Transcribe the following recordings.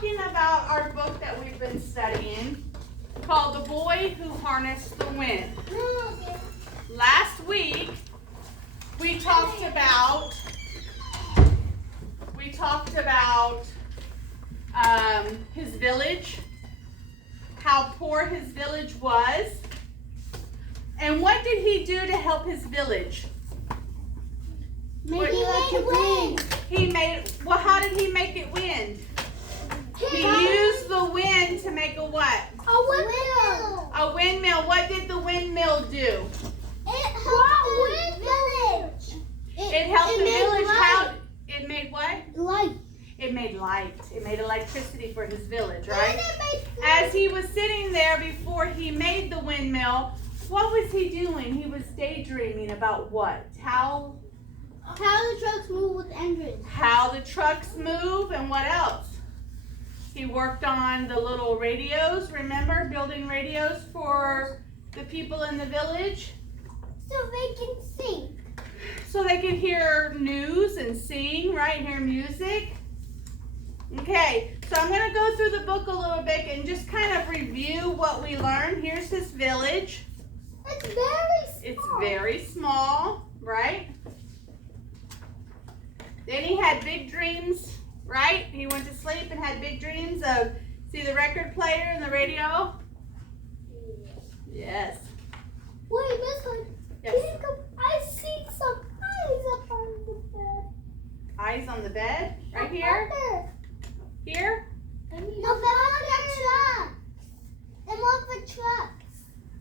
talking about our book that we've been studying called The Boy Who Harnessed the Wind. Last week, we talked about his village, how poor his village was, and what did he do to help his village? How did he make it wind? He used the wind to make a what? A windmill. A windmill. What did the windmill do? It helped the village. It helped the village. Light. How? It made what? Light. It made light. It made electricity for his village, right? As he was sitting there before he made the windmill, what was he doing? He was daydreaming about what? How the trucks move with engines. How the trucks move, and what else? He worked on the little radios, remember? Building radios for the people in the village. So they can sing. So they can hear news and sing, right? Hear music. Okay, so I'm going to go through the book a little bit and just kind of review what we learned. Here's his village. It's very small. It's very small, right? Then he had big dreams, right? He went to sleep and had big dreams of, see the record player and the radio? Yes. Wait, this one. Yes. I see some eyes up on the bed. Eyes on the bed? Right here? Here? No, they're on the truck. They're on the trucks.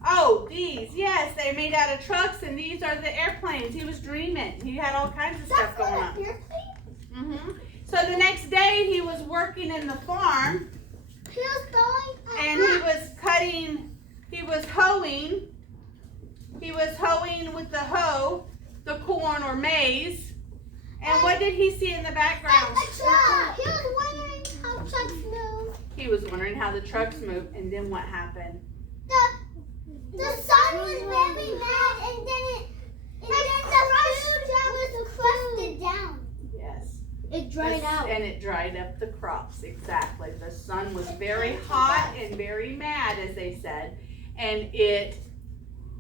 Oh, these. Yes, they're made out of trucks, and these are the airplanes. He was dreaming. He had all kinds of stuff going on. So the next day, he was working in the farm. He was going. And he was cutting. He was hoeing. He was hoeing with the hoe, the corn or maize. And what did he see in the background? A truck. He was wondering how trucks move. He was wondering how the trucks move, and then what happened? The sun was very mad, and then the food was crusted down. Yes. It dried out. And it dried up the crops, exactly. The sun was very hot and very mad, as they said, and it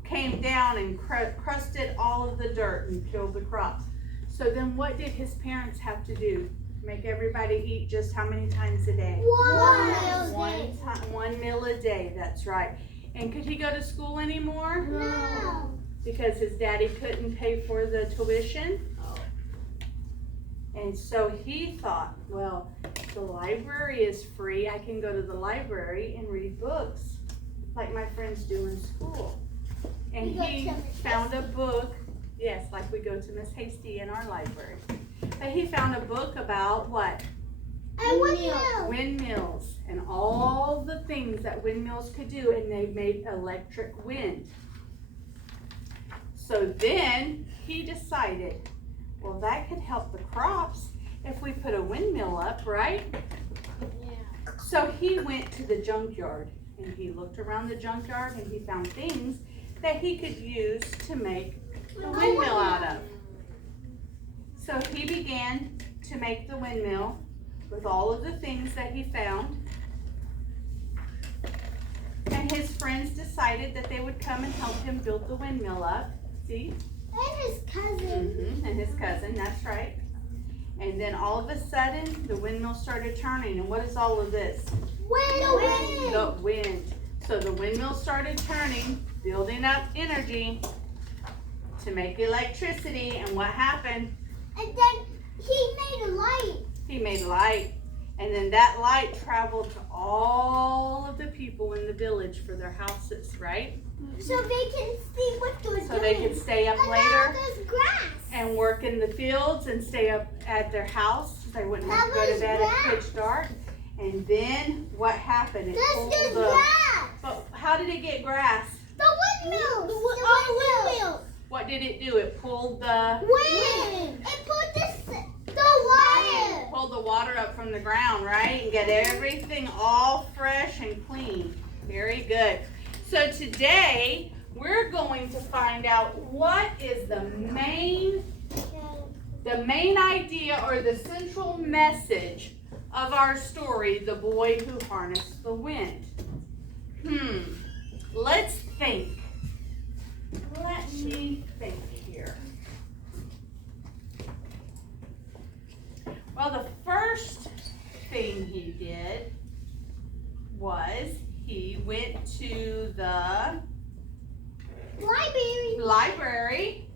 came down and crusted all of the dirt and killed the crops. So then what did his parents have to do? Make everybody eat just how many times a day? One meal a day, that's right. And could he go to school anymore? No. Because his daddy couldn't pay for the tuition? And so he thought, well, the library is free. I can go to the library and read books like my friends do in school. And he found a book, yes, like we go to Miss Hasty in our library. But he found a book about what? Windmills and all the things that windmills could do, and they made electric wind. So then he decided, well, that could help the crops if we put a windmill up, right? Yeah. So he went to the junkyard and he looked around the junkyard and he found things that he could use to make the windmill out of. So he began to make the windmill with all of the things that he found. And his friends decided that they would come and help him build the windmill up. See? And his cousin. And his cousin, that's right. And then all of a sudden, the windmill started turning. And what is all of this? Wind. The wind. So the windmill started turning, building up energy to make electricity. And what happened? And then he made a light. He made light. And then that light traveled to all of the people in the village for their houses, right? So they can see what they're doing. So they can stay up later Now there's grass. and work in the fields and stay up at their house. They wouldn't have to go to bed at pitch dark. And then what happened? There's grass. But how did it get grass? The windmill. The windmill. What did it do? It pulled the Wind. It pulled the water. Pulled the water up from the ground, right? And get everything all fresh and clean. Very good. So today we're going to find out what is the main idea or the central message of our story, The Boy Who Harnessed the Wind? Let's think. Let me think here. Well, the first thing he did was he went to the library.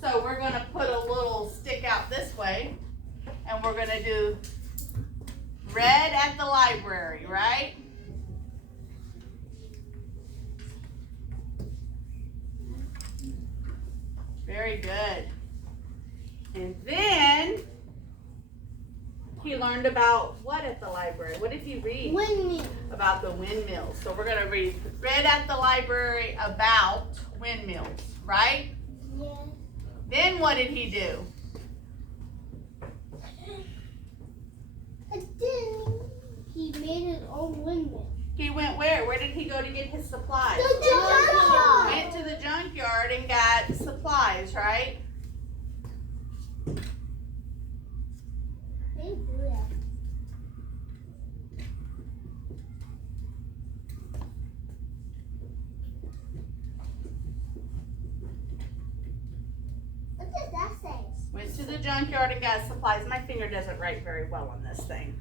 So we're going to put a little stick out this way, and we're going to do read at the library, right? Very good. And then he learned about what at the library? What did he read? Windmill. About the windmills. So we're going to read at the library about windmills, right? Yeah. Then what did he do? And then he made his own windmill. He went where? Where did he go to get his supplies? The junkyard. Went to the junkyard and got supplies, right? They do that. What does that say? Went to the junkyard and got supplies. My finger doesn't write very well on this thing.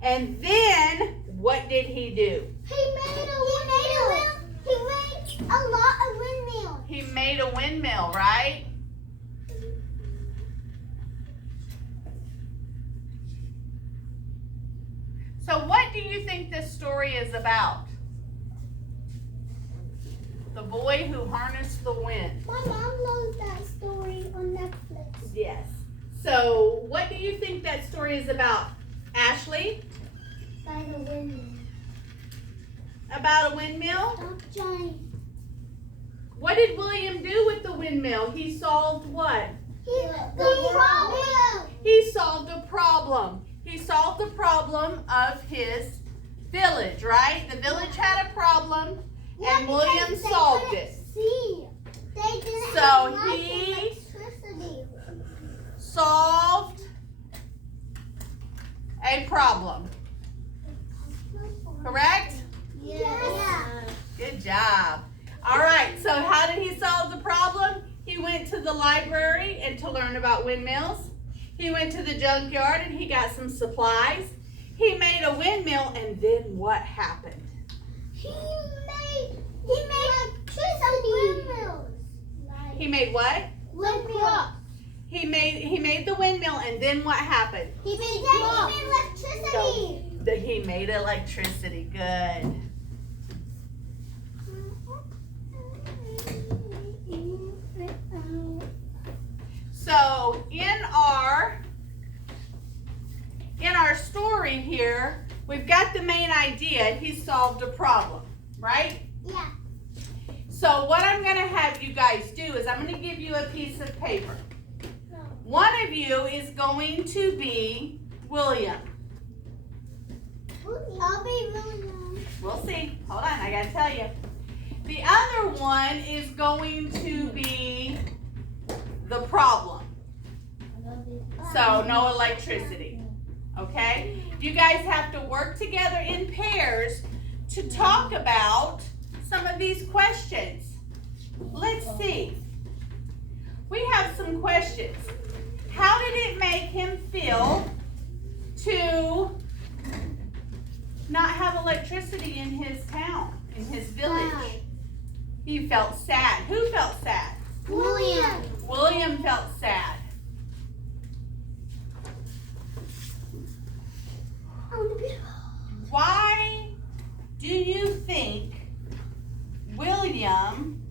And then, what did he do? He made a windmill. He made a lot of windmills. He made a windmill, right? So what do you think this story is about? The Boy Who Harnessed the Wind. My mom knows that story on Netflix. Yes. So what do you think that story is about, Ashley? By the windmill. About a windmill? Stop giant. What did William do with the windmill? He solved what? The problem. He solved a problem. He solved the problem of his village, right? The village had a problem, and William solved it. See. They didn't So have light he electricity. solved a problem. Correct? Yeah. Good job. All right, so how did he solve the problem? He went to the library and to learn about windmills. He went to the junkyard and he got some supplies. He made a windmill, and then what happened? He made electricity. Windmills. He made what? Windmills. He made the windmill, and then what happened? He made electricity. He made electricity. Good. So in our story here, we've got the main idea. He solved a problem, right? Yeah. So what I'm going to have you guys do is I'm going to give you a piece of paper. One of you is going to be William. I'll be William. We'll see. Hold on, I got to tell you. The other one is going to be the problem. So no electricity. Okay? You guys have to work together in pairs to talk about some of these questions. Let's see. We have some questions. How did it make him feel to not have electricity in his town, in his village? Sad. He felt sad. Who felt sad? William. William felt sad. Why do you think William,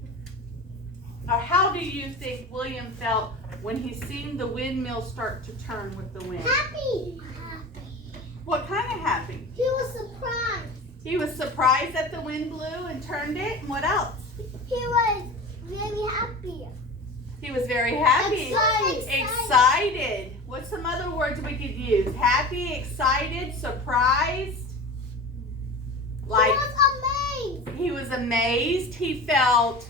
or how do you think William felt when he seen the windmill start to turn with the wind? Happy. What kind of happy? He was surprised. He was surprised that the wind blew and turned it, and what else? He was really happy. He was very happy. Excited. What's some other words we could use? Happy, excited, surprised. Like He was He amazed. was amazed. He felt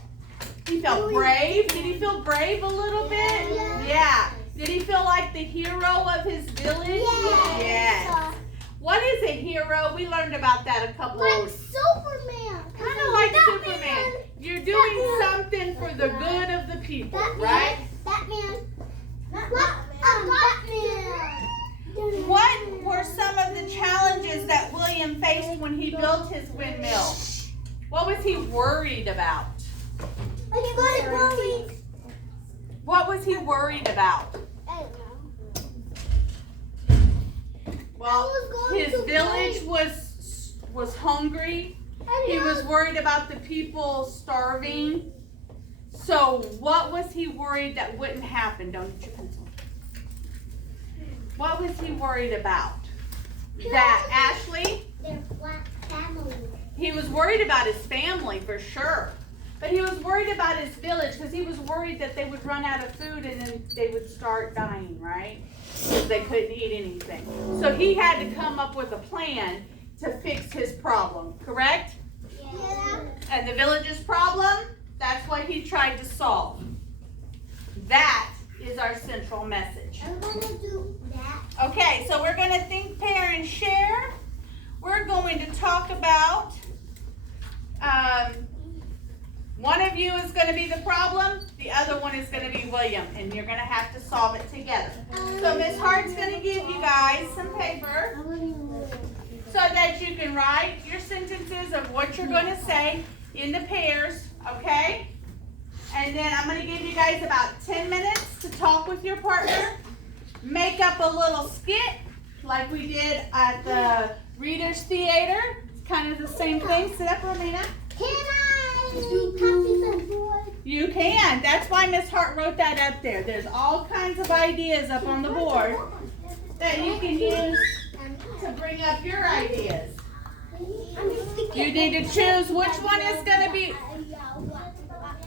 brave. Did he feel brave a little bit? Yeah. Yeah. Did he feel like the hero of his village? Yes. What is a hero? We learned about that a couple Like Superman. Kind of like Superman. You're doing something for the good of the people, right? Batman. What were some of the challenges that William faced when he built his windmill? What was he worried about? What was he worried about? I don't know. Well, his village was hungry. He was worried about the people starving. So what was he worried that wouldn't happen? Don't get your pencil. What was he worried about? That Ashley? Their black family. He was worried about his family for sure. But he was worried about his village because he was worried that they would run out of food and then they would start dying, right? Because they couldn't eat anything. So he had to come up with a plan to fix his problem, correct? Yeah. And the village's problem, that's what he tried to solve. That is our central message. I'm gonna do that. Okay, so we're going to think, pair, and share. We're going to talk about, one of you is going to be the problem, the other one is going to be William, and you're going to have to solve it together. So Miss Hart's going to give you guys some paper so that you can write your sentences of what you're going to say in the pairs, okay? And then I'm going to give you guys about 10 minutes to talk with your partner. Make up a little skit like we did at the Reader's Theater. It's kind of the same thing. Sit up, Romina. Can I copy the board? You can. That's why Miss Hart wrote that up there. There's all kinds of ideas up on the board that you can use to bring up your ideas. You need to choose which one is going to be.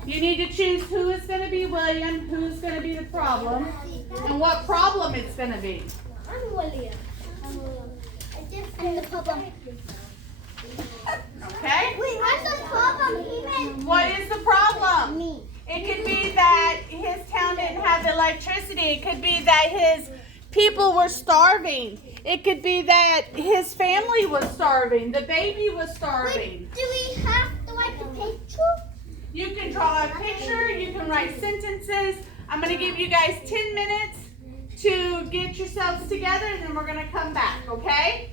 You need to choose who is going to be William, who's going to be the problem, and what problem it's going to be. I'm William. I'm the problem. Okay? Wait, what's the problem? He meant What is the problem? me. It could be that his town didn't have electricity. It could be that his people were starving. It could be that his family was starving. The baby was starving. Wait, do we have to write the picture? You can draw a picture. You can write sentences. I'm going to give you guys 10 minutes to get yourselves together, and then we're going to come back, okay?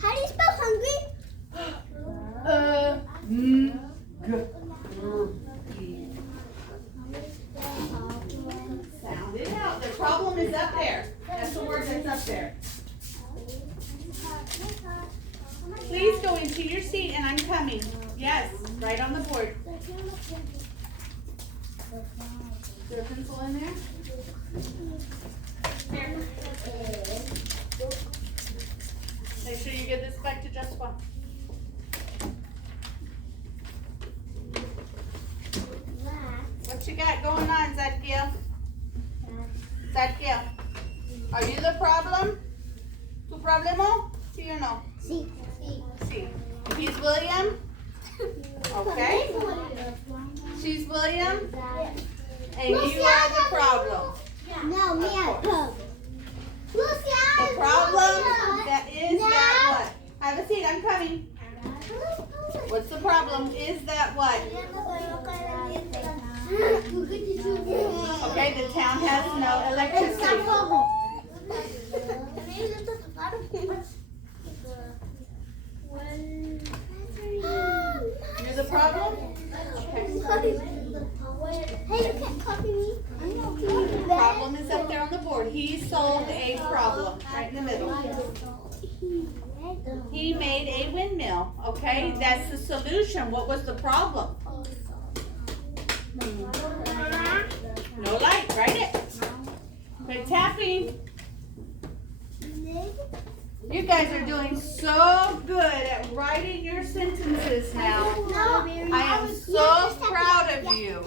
How do you spell hungry? Sound it out. The problem is up there. That's the word that's up there. Please go into your seat and I'm coming. Yes, right on the board. Is there a pencil in there? Here. Make sure you give this back to Joshua. What you got going on, Zadkiel? Zadkiel, are you the problem? Tu problema? Sí or no? Sí. Sí. He's William? Okay. She's William? And you are the problem. No, me I come. The problem that is that what? Have a seat, I'm coming. What's the problem? Is that what? Okay, the town has no electricity. You're the problem? Okay. Hey, you can't copy me. The problem is up there on the board. He solved a problem right in the middle. He made a windmill. Okay, that's the solution. What was the problem? No light. Write it. Quit tapping. You guys are doing so good at writing your sentences now. I am so proud of you.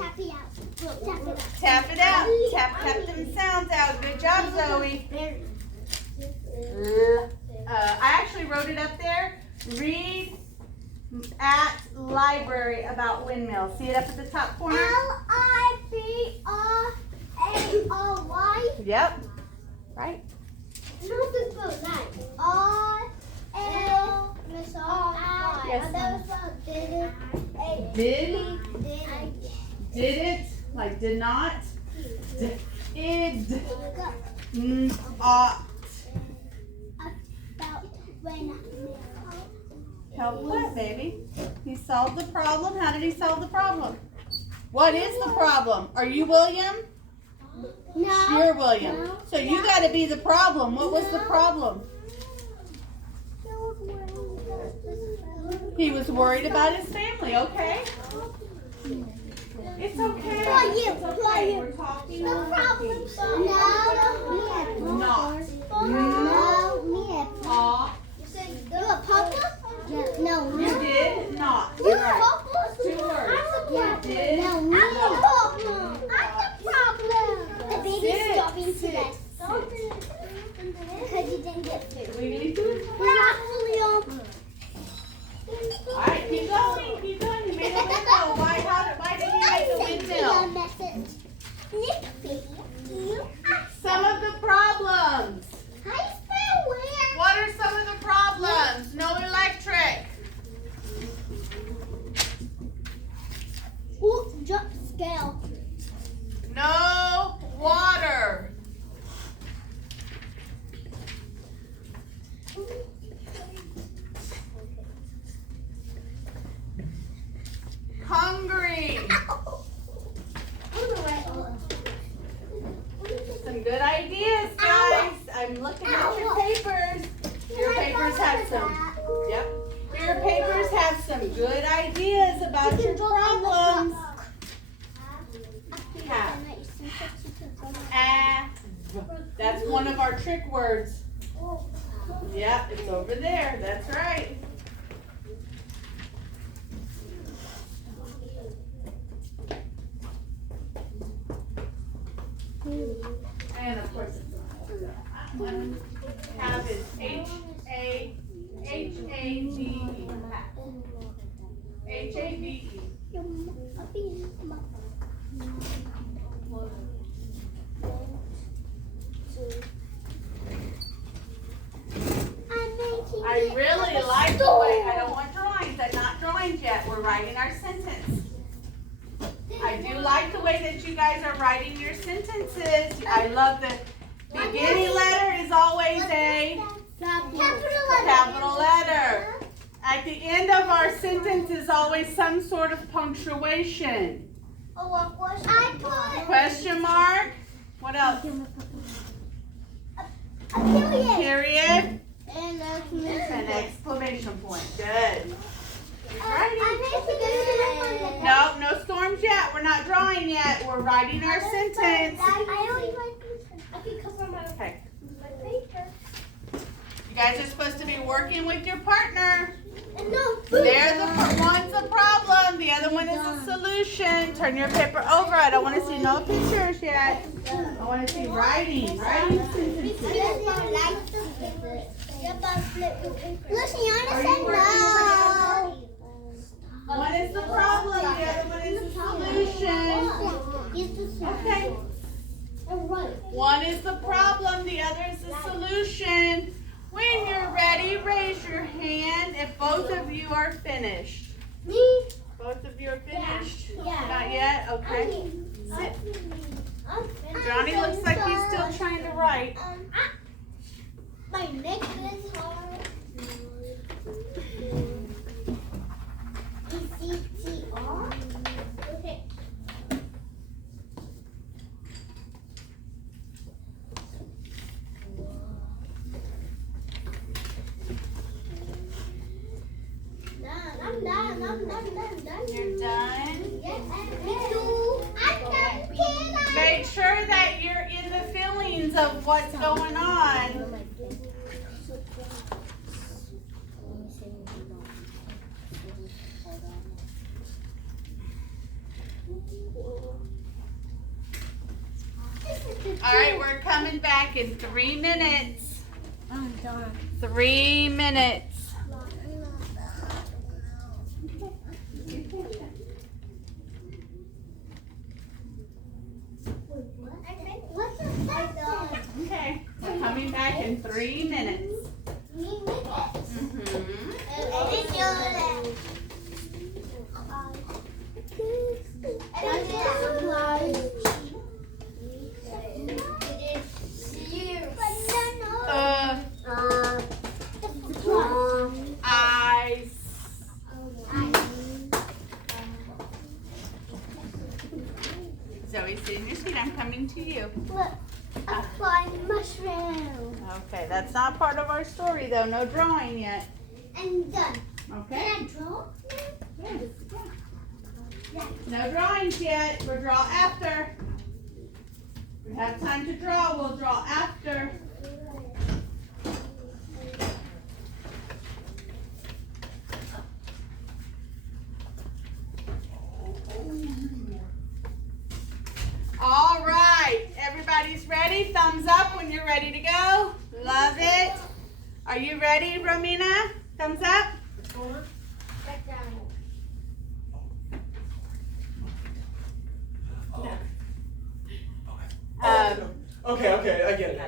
Tap it out. Tap them sounds out. Good job. job, Zoe. I actually wrote it up there. Read at library about windmills. See it up at the top corner? Library. Yep. Right. Didn't, like did not. Id. Ought. Help what, baby? He solved the problem. How did he solve the problem? What is the problem? Are you William? No. You're William. No. So you got to be the problem. What was the problem? He was worried about his family. Okay. It's okay. It's okay. We're talking. The problem. Not. Aw. No. You did not. You're Right. Papa. 2 words. Did No, me. I'm the problem. The baby's stopping to that. Because you didn't get food. Wiggly food? We're actually Alright, keep going. Keep going. You made a window. Why did you make a windmill? Some of the problems. What are some of the problems? No electric. Jump scale. No water. Hungry. Some good ideas, guys. I'm looking at your papers. Your papers have some. Yep. Your papers have some good ideas about your problems. Have. That's one of our trick words. Yep, it's over there. That's right. And of course, have is H-A-V-E. H-A-V-E. I really like the way, I don't want drawings, I'm not drawings yet, we're writing our sentence. I do like the way that you guys are writing your sentences. I love the beginning letter is always a capital letter. At the end of our sentence is always some sort of punctuation. Question mark. What else? Period. And An exclamation point. Good. Writing. I No, no storms yet. We're not drawing yet. We're writing our sentence. I can cover my Okay. paper. You guys are supposed to be working with your partner. No. One's a problem, the other one is a solution. Turn your paper over. I don't want to see no pictures yet. I want to see writing. Writing sentences. Listen, you understand? No. One is the problem, the other one is the solution. Okay. One is the problem, the other is the solution. When you're ready, raise your hand if both of you are finished. Me? Both of you are finished? Yeah. Not yet? Okay. Sit. Johnny looks like he's still trying to write. My neck is hard. E-C-T-R? Okay. I'm done. You're done? Yes, me too. I'm done, kid. Make sure that you're in the feelings of what's going on. All right, we're coming back in 3 minutes. I'm done. 3 minutes. What's the second? Okay, we're coming back in 3 minutes. Eyes. Zoe, sit in your seat. I'm coming to you. Look, a flying mushroom. Okay, that's not part of our story though. No drawing yet. And done. Okay. Can I draw? Yes. No drawings yet. We'll draw after. We have time to draw. We'll draw after. All right. Everybody's ready? Thumbs up when you're ready to go. Love it. Are you ready, Romina? Thumbs up. Okay, I get it.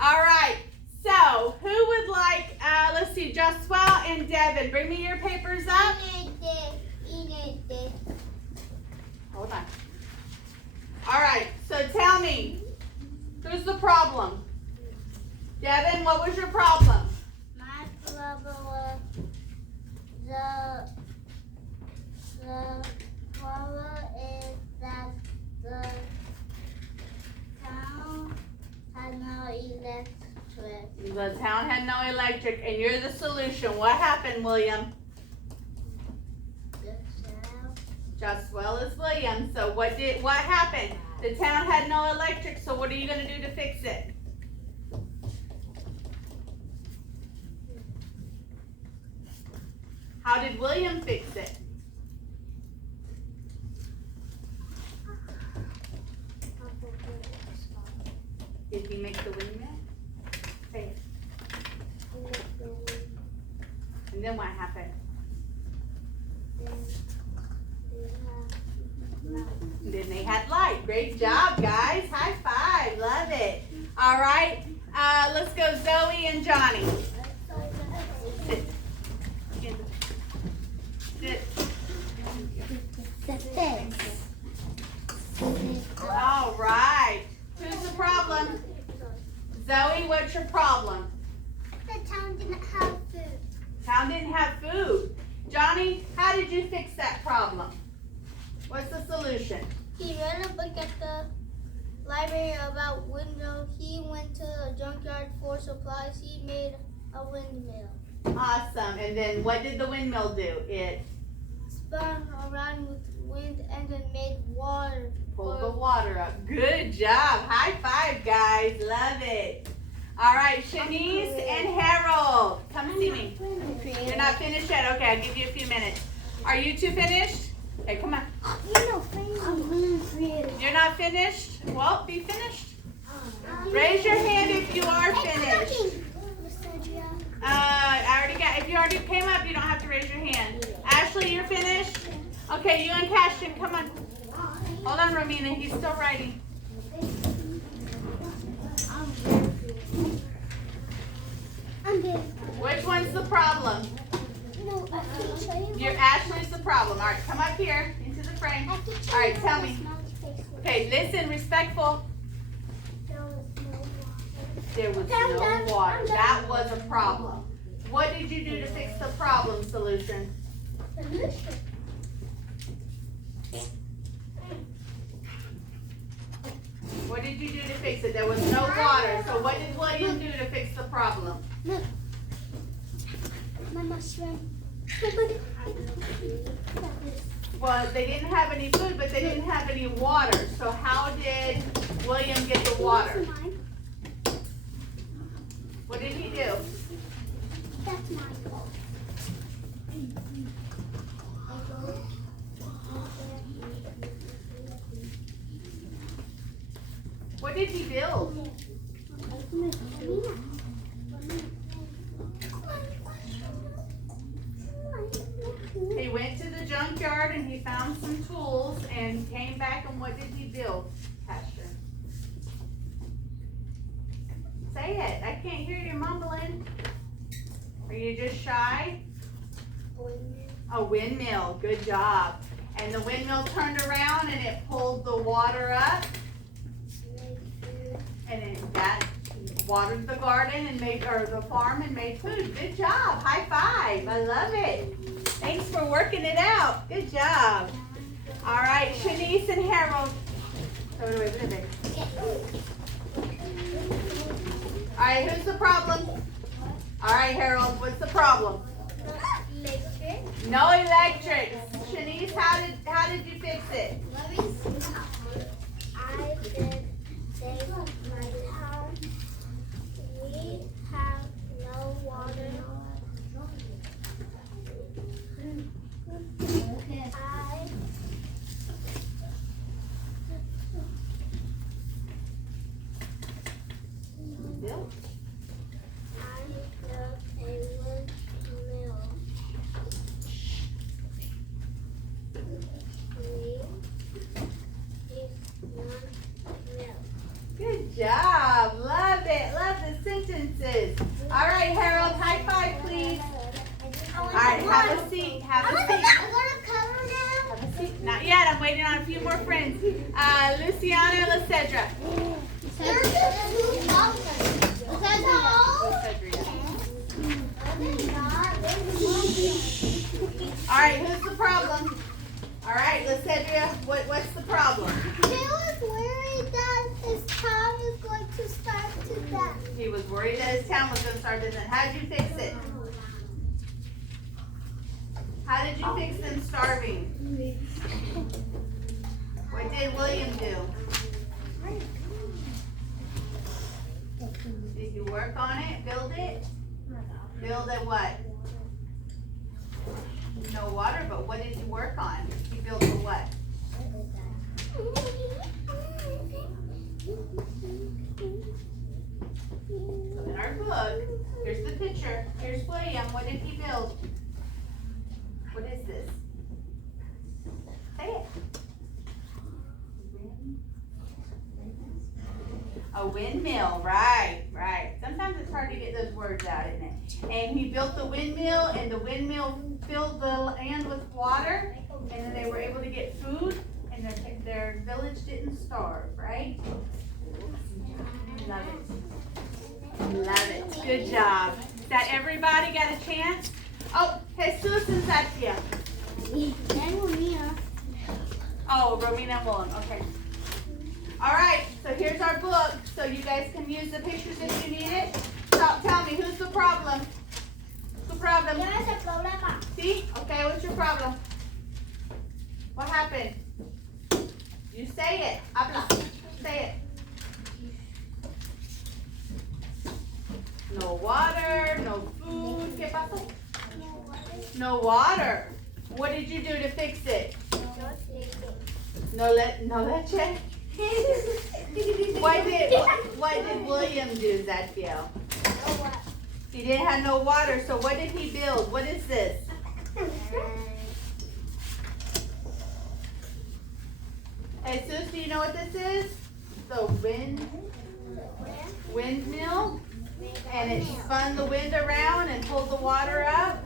All right. So, who would like, let's see, Joshua and Devin, bring me your papers up. Hold on. All right. So, tell me, who's the problem? Devin, what was your problem? My problem was the problem is that the town had no electric. The town had no electric, and you're the solution. What happened, William? Just well as William. So what happened? The town had no electric, so what are you going to do to fix it? How did William fix it? Did he make the windmill? Say it. And then what happened? And then they had light. Great job, guys. High five. Love it. All right. Let's go Zoe and Johnny. Sit. Sit. All right. Who's the problem? Zoe, what's your problem? The town didn't have food. Town didn't have food. Johnny, how did you fix that problem? What's the solution? He read a book at the library about windmills. He went to a junkyard for supplies. He made a windmill. Awesome. And then what did the windmill do? It Spun around with wind and then made water. pulled the water up. Good job. High five, guys. Love it. All right, Shanice and Harold. Come see me. You're not finished yet? Okay, I'll give you a few minutes. Are you two finished? Okay, come on. You're not finished? Well, be finished. Raise your hand if you are finished. I already got, if you already came up, you don't have to raise your hand. Ashley, you're finished? Okay, you and Cashin, come on. Hold on, Romina, he's still writing. Which one's the problem? Your Ashley's the problem. All right, come up here into the frame. All right, tell me. Okay, listen, respectful. There was no water. That was a problem. What did you do to fix the problem, solution? What did you do to fix it? There was no water. So what did William do to fix the problem? My mushroom. Well, they didn't have any food, but they didn't have any water. So how did William get the water? What did he do? That's mine. What did He went to the junkyard and he found some tools and came back, and what did he build, Pastor? Say it. I can't hear you mumbling. Are you just shy? A windmill. Good job. And the windmill turned around and it pulled the water up. And that watered the garden and made, or the farm, and made food. Good job. High five. I love it. Thanks for working it out. Good job. All right, Shanice and Harold. Throw it away. Put it back. All right, who's the problem? All right, Harold, what's the problem? Electric. No electric. Shanice, how did you fix it? I did save my town. We have no water. Bill? I built a windmill. Good job. Love it. Love the sentences. All right, Harold, high five, please. All right, have a seat. Have a seat. I'm gonna cover now. Have a seat. Not yet. I'm waiting on a few more friends. Luciana and Lysedra. There's just two problems. All right, who's the problem? All right, Lysedra, what's the problem? He was worried that his town was going to start to die. He was worried that his town was going to start to. How did you fix it? How did you fix them starving? What did William do? Did you work on it? Build it? Build a what? No water, but what did you work on? He built a what? So in our book, here's the picture. Here's William. What did he build? What is this? Say it. A windmill, right. Sometimes it's hard to get those words out, isn't it? And he built the windmill, and the windmill filled the land with water, and then they were able to get food, and their village didn't starve, right? Love it. Love it. Good job. That everybody got a chance? Oh, Jesus and Satya. Oh, Romina and Willem. Okay. All right, so here's our book, so you guys can use the pictures if you need it. So tell me, who's the problem? Who's the problem? See? Okay, what's your problem? What happened? You say it. Habla. Say it. No water, no food. ¿Qué pasó? No water. What did you do to fix it? No leche? What did William do, Zadkiel? He didn't have no water, so what did he build? What is this? Jesus, do you know what this is? The windmill? And it spun the wind around and pulled the water up?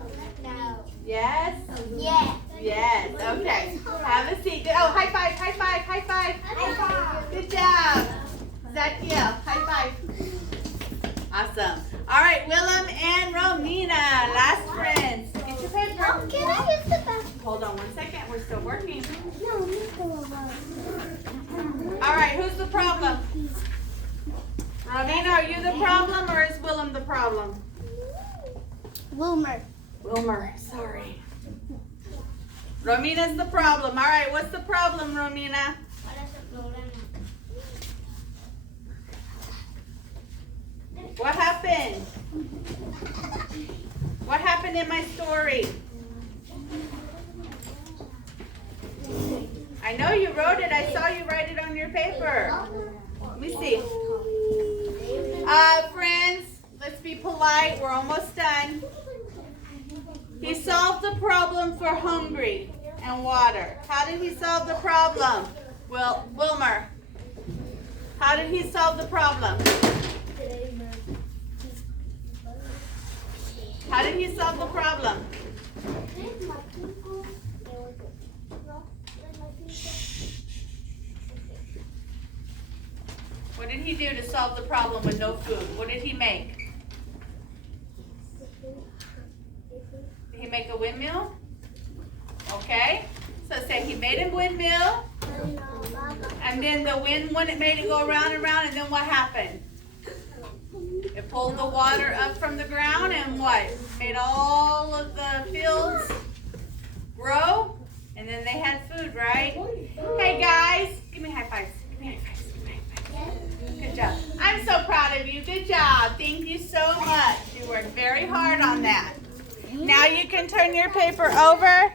No. Yes? Yeah. Yes, okay. Have a seat. Oh, high five, high five, high five. High five. Good job. Zakia, high five. Awesome. All right, Willem and Romina, last friends. Get your paper. Can I use the bathroom? Hold on 1 second, we're still working. No, All right, who's the problem? Romina, are you the problem or is Willem the problem? Wilmer. Wilmer, sorry. Romina's the problem. All right, what's the problem, Romina? What happened? What happened in my story? I know you wrote it. I saw you write it on your paper. Let me see. Friends, let's be polite. We're almost done. He solved the problem for hungry and water. How did he solve the problem? Well, Wilmer, how did he solve the problem? How did he solve the problem? What did he do to solve the problem with no food? What did he make? Did he make a windmill? Okay. So say he made a windmill, and then the wind made it go around and around, and then what happened? It pulled the water up from the ground and what? Made all of the fields grow, and then they had food, right? Hey guys, give me high fives. Give me high fives. Give me high fives. Good job. I'm so proud of you. Good job. Thank you so much. You worked very hard on that. Now you can turn your paper over.